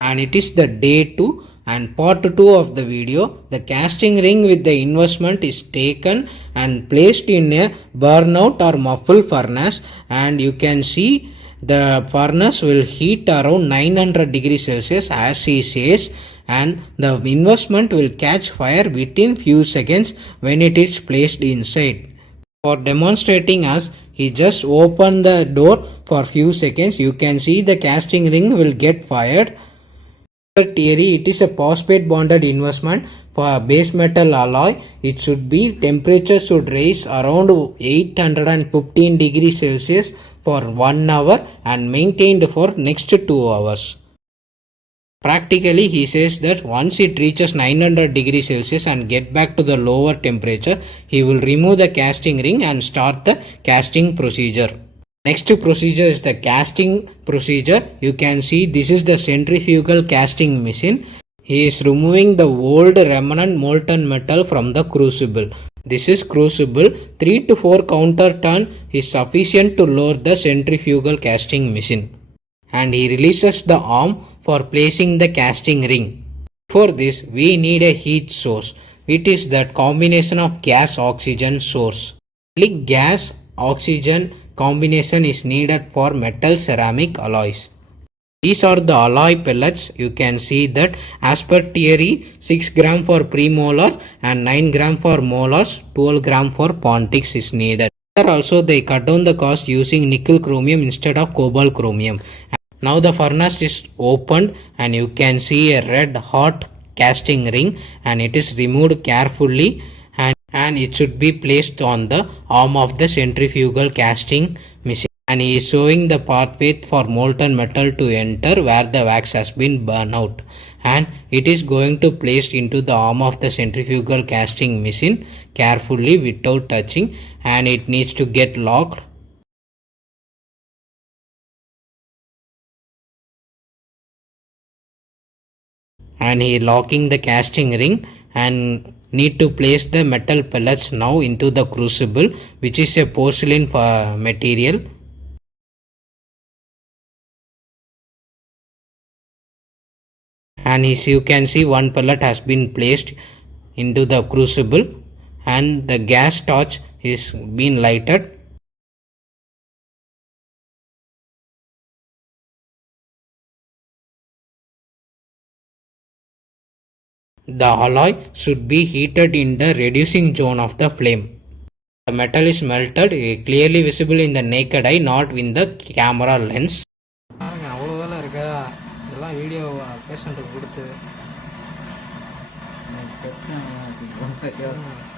And it is the day 2 and part 2 of the video. The casting ring with the investment is taken and placed in a burnout or muffle furnace, and you can see the furnace will heat around 900 degrees Celsius as he says, and the investment will catch fire within few seconds when it is placed inside. For demonstrating us, he just opened the door for few seconds. You can see the casting ring will get fired. Theory, it is a phosphate bonded investment for base metal alloy. It should be temperature should rise around 815 degrees Celsius for 1 hour and maintained for next 2 hours. Practically, he says that once it reaches 900 degrees Celsius and get back to the lower temperature, he will remove the casting ring and start the casting procedure. Next procedure is the casting procedure. You can see this is the centrifugal casting machine. He is removing the old remnant molten metal from the crucible. This is crucible. 3 to 4 counter turn is sufficient to load the centrifugal casting machine. And he releases the arm for placing the casting ring. For this we need a heat source. It is that combination of gas oxygen source. Gas oxygen combination is needed for metal ceramic alloys. These are the alloy pellets. You can see that as per theory 6 gram for premolar and 9 gram for molars, 12 gram for pontics is needed. Here also they cut down the cost using nickel chromium instead of cobalt chromium. Now the furnace is opened and you can see a red hot casting ring, and it is removed carefully and it should be placed on the arm of the centrifugal casting machine, and he is showing the pathway for molten metal to enter where the wax has been burned out, and it is going to placed into the arm of the centrifugal casting machine carefully without touching, and it needs to get locked. And he locking the casting ring and need to place the metal pellets now into the crucible, which is a porcelain material. And as you can see, one pellet has been placed into the crucible and the gas torch is been lighted. The alloy should be heated in the reducing zone of the flame. The metal is melted, clearly visible in the naked eye, not in the camera lens.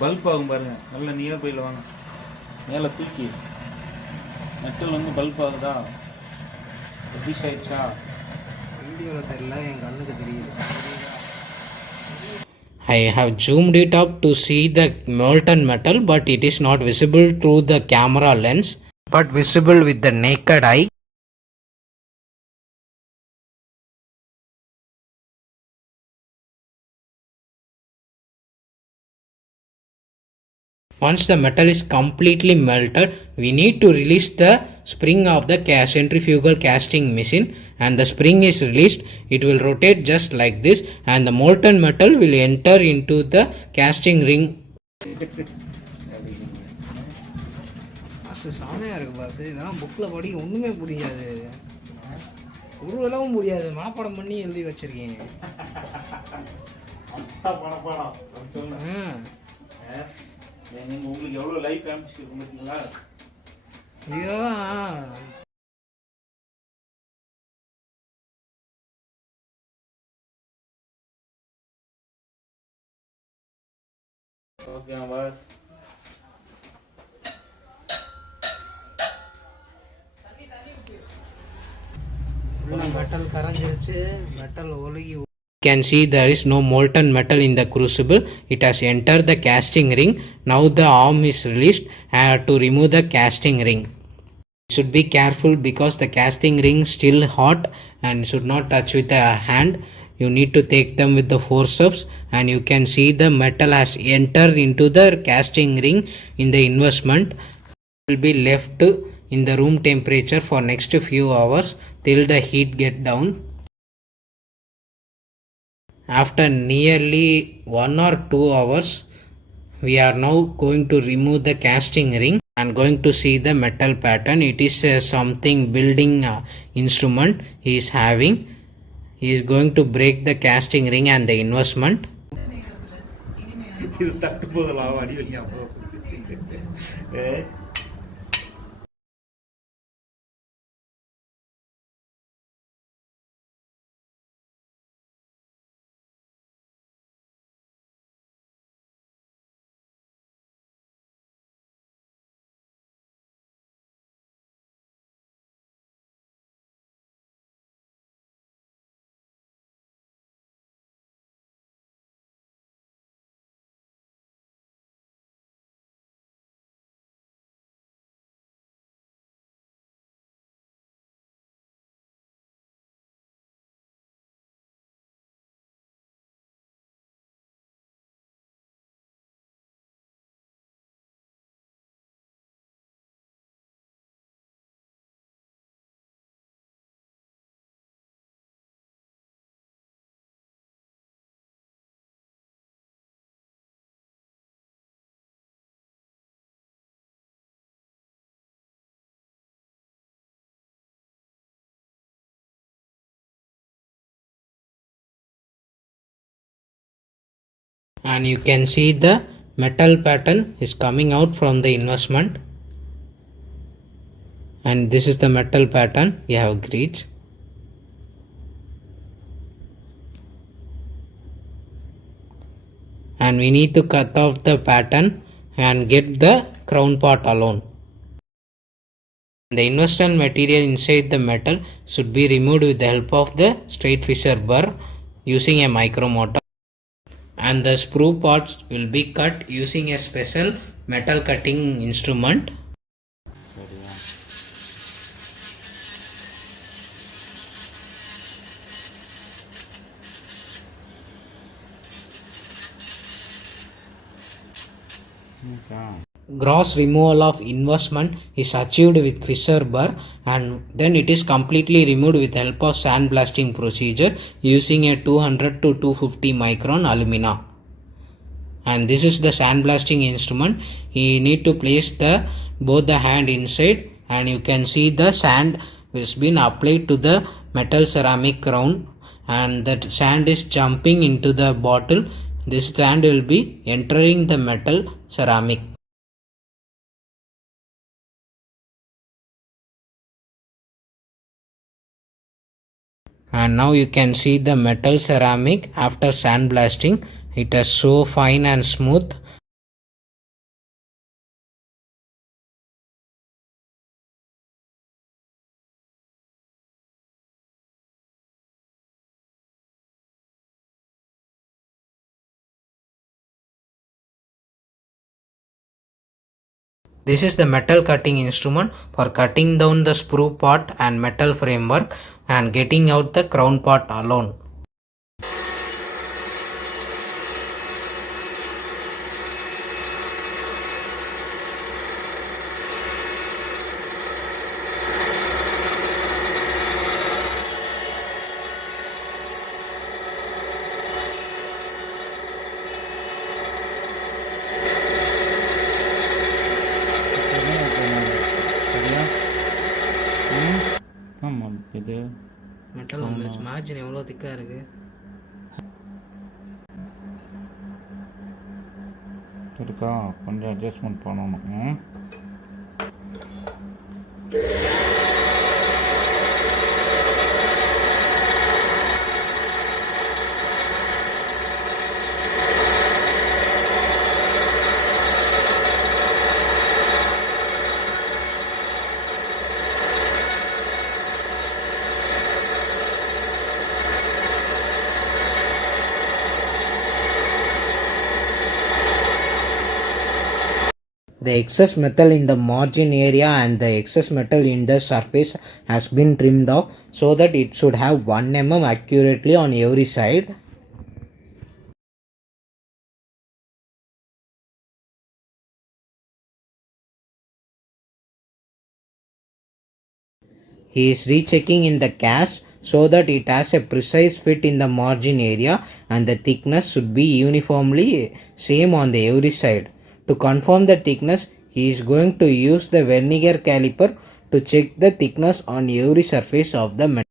Bulb ஆகும் பாருங்க, நல்ல near பையில் வாங்க, மேலே தூக்கி metal வந்து bulb ஆகுதா, dish ஆயிடுச்சா வீடியோவில் தெரியல, என் கண்ணுக்கு தெரியுது. I have zoomed it up to see the molten metal, but it is not visible through the camera lens, but visible with the naked eye. Once the metal is completely melted, we need to release the spring of the centrifugal casting machine, and the spring is released. It will rotate just like this and the molten metal will enter into the casting ring. சாமையாக இருக்குது pass. இதெல்லாம் புக்கில் படி ஒன்றுமே புரியாது, உருவெல்லாம் முடியாது, மனப்பாடம் பண்ணி எழுதி வச்சிருக்கீங்க. உங்களுக்கு எவ்வளோ லைவ் காமிச்சிருக்கு பார்த்தீங்களா? இதெல்லாம் ஓகே பாஸ். மெட்டல் கரைஞ்சிருச்சு, மெட்டல் ஒழுகி. Can see there is no molten metal in the crucible. It has entered the casting ring. Now the arm is released to remove the casting ring. Should be careful because the casting ring still hot and should not touch with the hand. You need to take them with the forceps, and you can see the metal has entered into the casting ring in the investment. It will be left in the room temperature for next few hours till the heat get down. After nearly 1 or 2 hours, we are now going to remove the casting ring and going to see the metal pattern. It is something building instrument he is having. He is going to break the casting ring and the investment. இது தட்டு போதெல்லாம் அடி வைங்க And you can see the metal pattern is coming out from the investment. And this is the metal pattern we have reached. And we need to cut off the pattern and get the crown part alone. The investment material inside the metal should be removed with the help of the straight fissure burr using a micromotor. And the sprue parts will be cut using a special metal cutting instrument. Gross removal of investment is achieved with fissure burr, and then it is completely removed with help of sandblasting procedure using a 200 to 250 micron alumina. And this is the sandblasting instrument. You need to place both the hand inside, and you can see the sand has been applied to the metal ceramic crown, and that sand is jumping into the bottle. This sand will be entering the metal ceramic. And now you can see the metal ceramic after sandblasting. It is so fine and smooth. This is the metal cutting instrument for cutting down the sprue part and metal framework and getting out the crown part alone. ஆமாம் இது metal வந்துருச்சு. Margin எவ்வளோ திக்காக இருக்கு. இருக்கா கொஞ்சம் adjustment பண்ணணும். The excess metal in the margin area and the excess metal in the surface has been trimmed off so that it should have 1 mm accurately on every side. He is rechecking in the cast so that it has a precise fit in the margin area and the thickness should be uniformly same on the every side. To confirm the thickness, he is going to use the vernier caliper to check the thickness on every surface of the metal.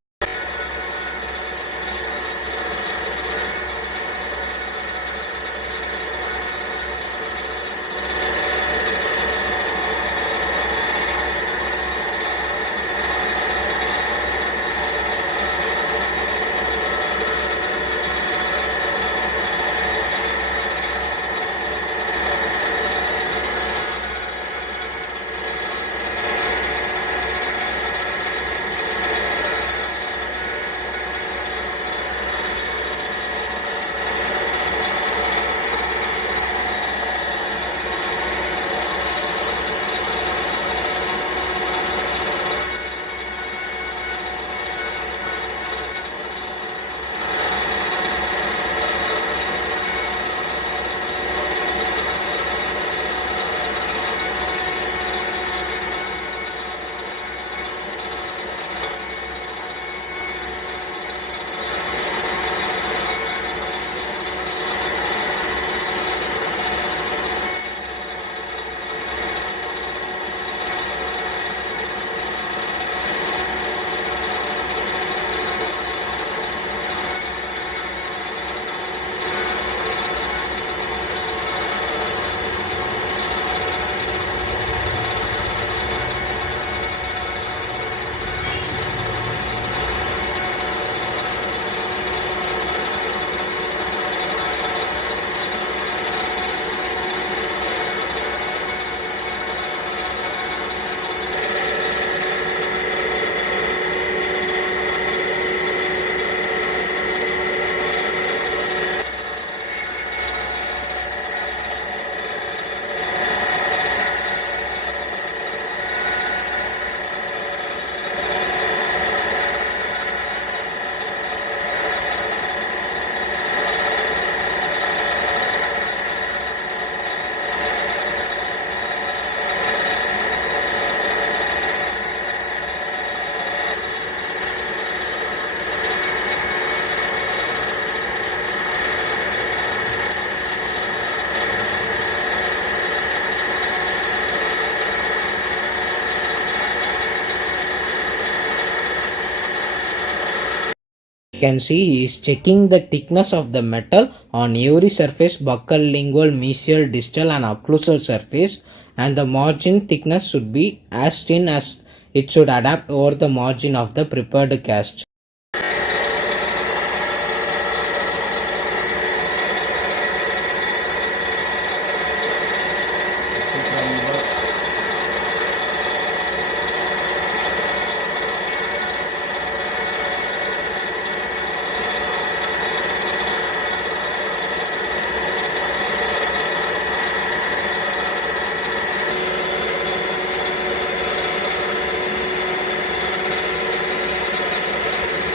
Can see he is checking the thickness of the metal on every surface, buccal, lingual, mesial, distal and occlusal surface, and the margin thickness should be as thin as it should adapt over the margin of the prepared cast.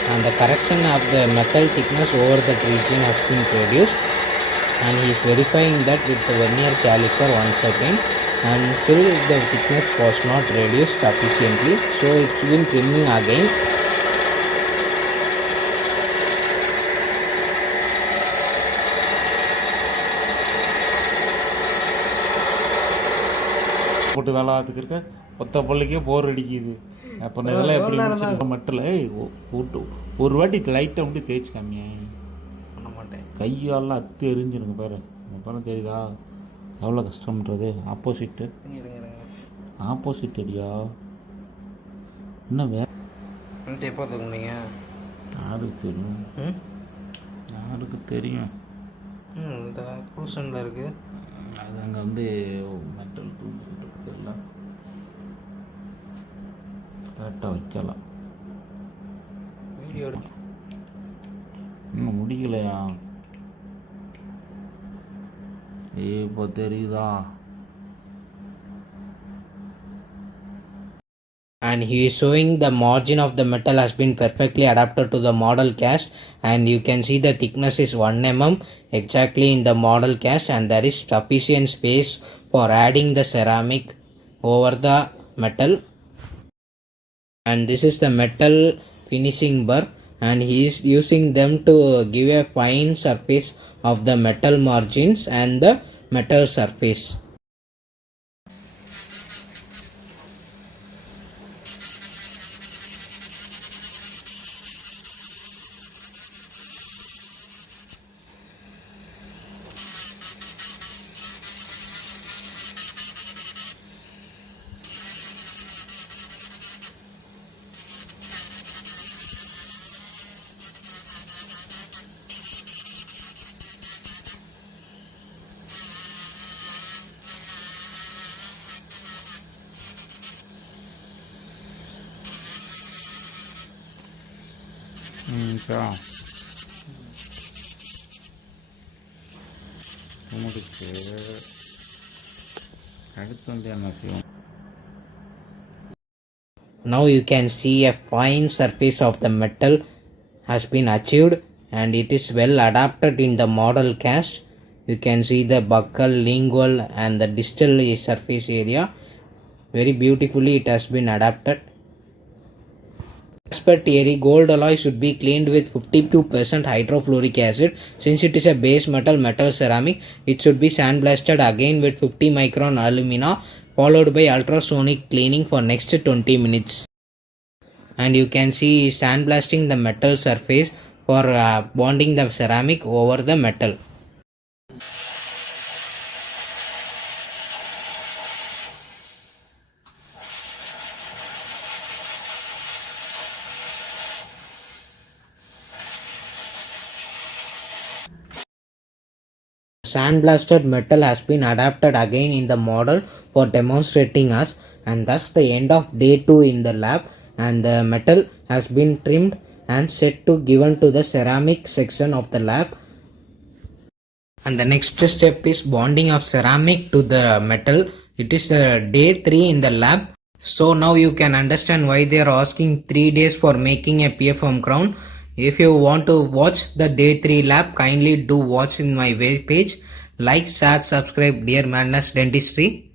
And the correction of the metal thickness over that region has been produced, and he is verifying that with the vernier caliper once again, and still the thickness was not reduced sufficiently, so it's been trimming again. போட்டு வேலை பார்த்துக்கு இருக்க ஒத்த பள்ளிக்கே போர் அடிக்குது. அப்போ இதெல்லாம் எப்படி மட்டும் ஒரு வாட்டி லைட்டாக வந்து தேய்ச்சி காமிய பண்ண மாட்டேன். கையாலாம் அத்து எரிஞ்சுனுங்க பாரு. அப்புறம் தெரியுதா எவ்வளோ கஷ்டம்ன்றது. ஆப்போசிட் அடியா இன்னும் எப்போ தூங்குனீங்க? யாருக்கு தெரியும், யாருக்கு தெரியும். இந்த பூசனில் இருக்குது. அது அங்கே வந்து மெட்டல் தெரியல, கரெக்டாக வைக்கலாம். வீடியோ இன்னும் முடிக்கலையா? இப்போ தெரியுதா? And he is showing the margin of the metal has been perfectly adapted to the model cast, and you can see the thickness is 1 mm exactly in the model cast, and there is sufficient space for adding the ceramic over the metal. And this is the metal finishing bar, and he is using them to give a fine surface of the metal margins and the metal surface. Now you can see a fine surface of the metal has been achieved and it is well adapted in the model cast. You can see the buccal, lingual and the distal surface area. Very beautifully it has been adapted. As per theory, gold alloy should be cleaned with 52% hydrofluoric acid. Since it is a base metal ceramic, it should be sandblasted again with 50 micron alumina followed by ultrasonic cleaning for next 20 minutes. And you can see sandblasting the metal surface for bonding the ceramic over the metal. Sandblasted metal has been adapted again in the model for demonstrating us, and thus the end of day 2 in the lab, and the metal has been trimmed and set to given to the ceramic section of the lab. And the next step is bonding of ceramic to the metal. It is day 3 in the lab. So now you can understand why they are asking 3 days for making a PFM crown. If you want to watch the day 3 lab, kindly do watch in my web page. Like, share, subscribe, Dear Madness Dentistry.